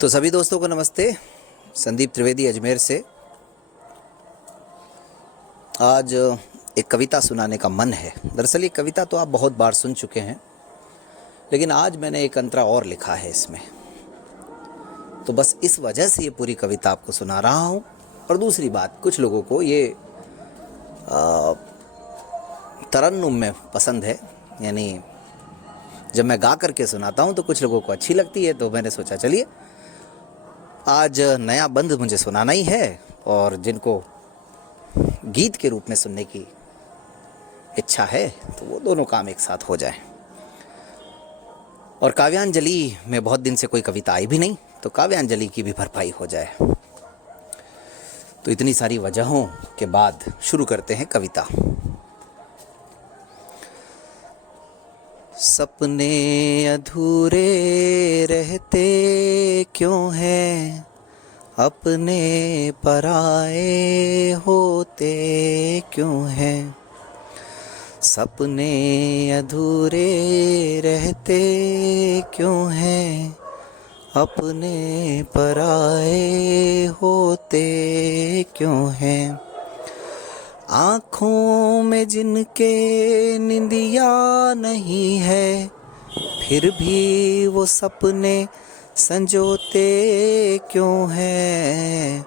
तो सभी दोस्तों को नमस्ते। संदीप त्रिवेदी अजमेर से। आज एक कविता सुनाने का मन है। दरअसल ये कविता तो आप बहुत बार सुन चुके हैं, लेकिन आज मैंने एक अंतरा और लिखा है इसमें, तो बस इस वजह से ये पूरी कविता आपको सुना रहा हूँ। और दूसरी बात, कुछ लोगों को ये तरन्नुम में पसंद है, यानी जब मैं गा करके सुनाता हूँ तो कुछ लोगों को अच्छी लगती है, तो मैंने सोचा चलिए आज नया बंद मुझे सुनाना ही है, और जिनको गीत के रूप में सुनने की इच्छा है तो वो दोनों काम एक साथ हो जाए। और काव्यांजलि में बहुत दिन से कोई कविता आई भी नहीं, तो काव्यांजलि की भी भरपाई हो जाए। तो इतनी सारी वजहों के बाद शुरू करते हैं कविता। सपने अधूरे रहते क्यों हैं, अपने पराए होते क्यों हैं। सपने अधूरे रहते क्यों हैं, अपने पराए होते क्यों हैं। आँखों में जिनके निंदिया नहीं है, फिर भी वो सपने संजोते क्यों हैं।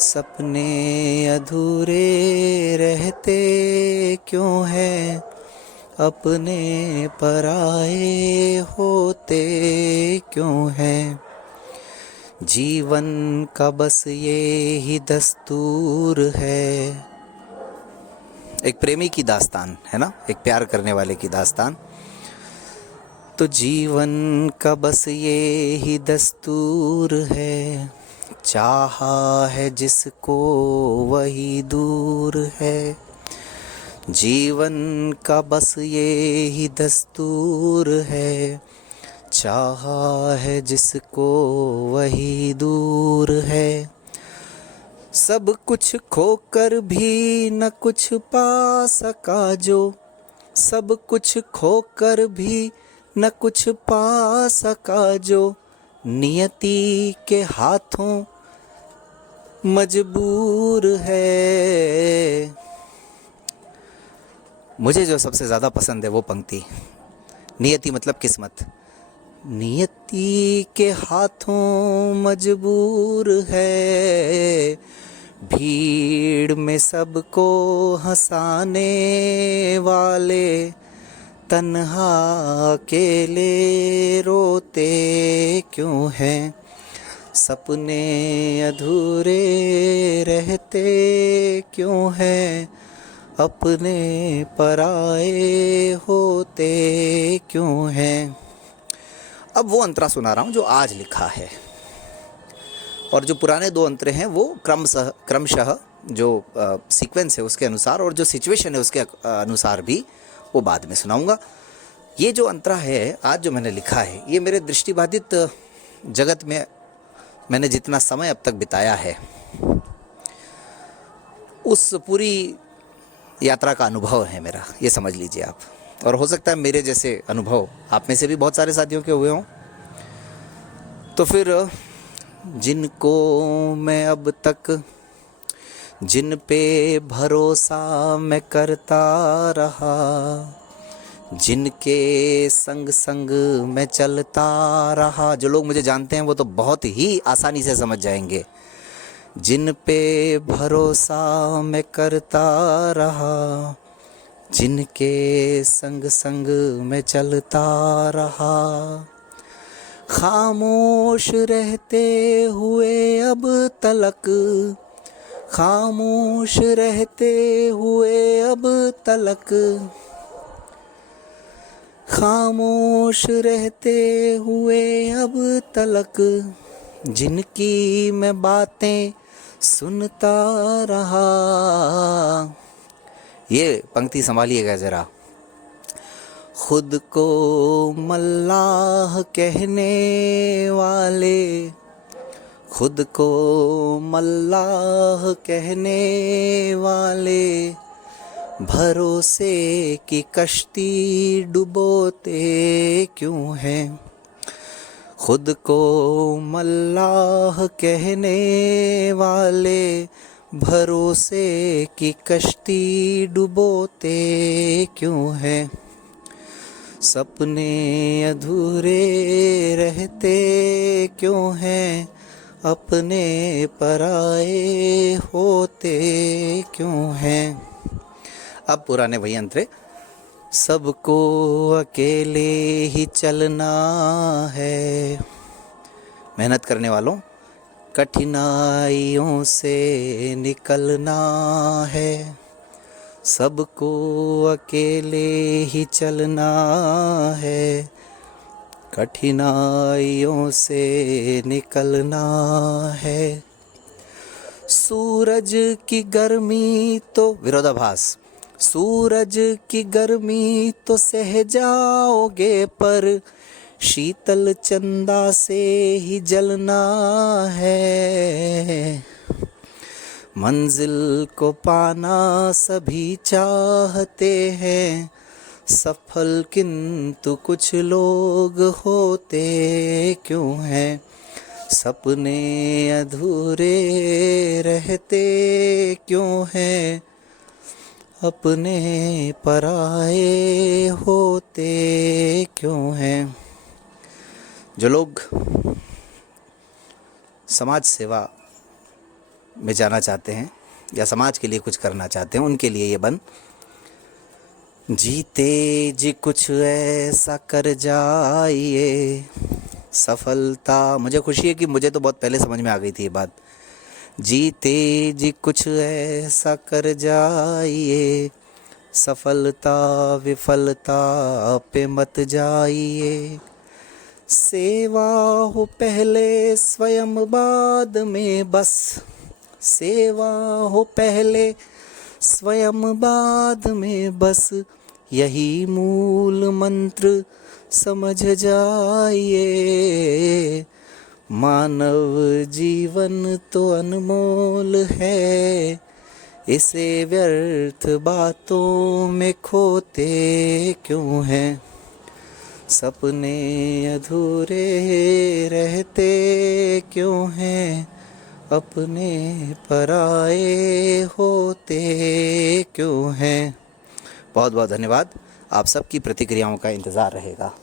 सपने अधूरे रहते क्यों हैं, अपने पराए होते क्यों हैं। जीवन का बस ये ही दस्तूर है। एक प्रेमी की दास्तान है ना, एक प्यार करने वाले की दास्तान। तो जीवन का बस ये ही दस्तूर है, चाहा है जिसको वही दूर है। जीवन का बस ये ही दस्तूर है, चाहा है जिसको वही दूर है। सब कुछ खोकर भी न कुछ पा सका जो, सब कुछ खोकर भी न कुछ पा सका जो, नियति के हाथों मजबूर है। मुझे जो सबसे ज़्यादा पसंद है वो पंक्ति, नियति मतलब किस्मत। नियति के हाथों मजबूर है, भीड़ में सबको हंसाने वाले तन्हा अकेले रोते क्यों हैं। सपने अधूरे रहते क्यों हैं, अपने पराए होते क्यों हैं। अब वो अंतरा सुना रहा हूँ जो आज लिखा है, और जो पुराने दो अंतरे हैं वो क्रमशः जो सीक्वेंस है उसके अनुसार और जो सिचुएशन है उसके अनुसार भी वो बाद में सुनाऊंगा। ये जो अंतरा है आज जो मैंने लिखा है, ये मेरे दृष्टिबाधित जगत में मैंने जितना समय अब तक बिताया है उस पूरी यात्रा का अनुभव है मेरा, ये समझ लीजिए आप। और हो सकता है मेरे जैसे अनुभव आप में से भी बहुत सारे साथियों के हुए हों। तो फिर जिनको मैं अब तक, जिन पे भरोसा मैं करता रहा, जिनके संग संग मैं चलता रहा, जो लोग मुझे जानते हैं वो तो बहुत ही आसानी से समझ जाएंगे। जिन पे भरोसा मैं करता रहा, जिनके संग संग मैं चलता रहा, खामोश रहते हुए अब तलक, खामोश रहते हुए अब तलक, खामोश रहते हुए अब तलक, जिनकी मैं बातें सुनता रहा। ये पंक्ति संभालिएगा ज़रा। खुद को मल्लाह कहने वाले, खुद को मल्लाह कहने वाले, भरोसे की कश्ती डुबोते क्यों हैं। खुद को मल्लाह कहने वाले भरोसे की कश्ती डुबोते क्यों हैं। सपने अधूरे रहते क्यों हैं, अपने पराए होते क्यों हैं। अब पुराने वही अंतरे। सबको अकेले ही चलना है, मेहनत करने वालों कठिनाइयों से निकलना है। सबको अकेले ही चलना है, कठिनाइयों से निकलना है। सूरज की गर्मी तो विरोधाभास, सूरज की गर्मी तो सह जाओगे, पर शीतल चंदा से ही जलना है। मंजिल को पाना सभी चाहते हैं, सफल किंतु कुछ लोग होते क्यों हैं। सपने अधूरे रहते क्यों हैं, अपने पराए होते क्यों हैं। जो लोग समाज सेवा में जाना चाहते हैं या समाज के लिए कुछ करना चाहते हैं, उनके लिए ये बन। जीते जी कुछ ऐसा कर जाइए, सफलता। मुझे खुशी है कि मुझे तो बहुत पहले समझ में आ गई थी ये बात। जीते जी कुछ ऐसा कर जाइए, सफलता विफलता पे मत जाइए। सेवा हो पहले स्वयं बाद में बस, सेवा हो पहले स्वयं बाद में बस, यही मूल मंत्र समझ जाइए। मानव जीवन तो अनमोल है, इसे व्यर्थ बातों में खोते क्यों हैं। सपने अधूरे रहते क्यों हैं, अपने पराए होते क्यों हैं। बहुत बहुत धन्यवाद। आप सबकी प्रतिक्रियाओं का इंतज़ार रहेगा।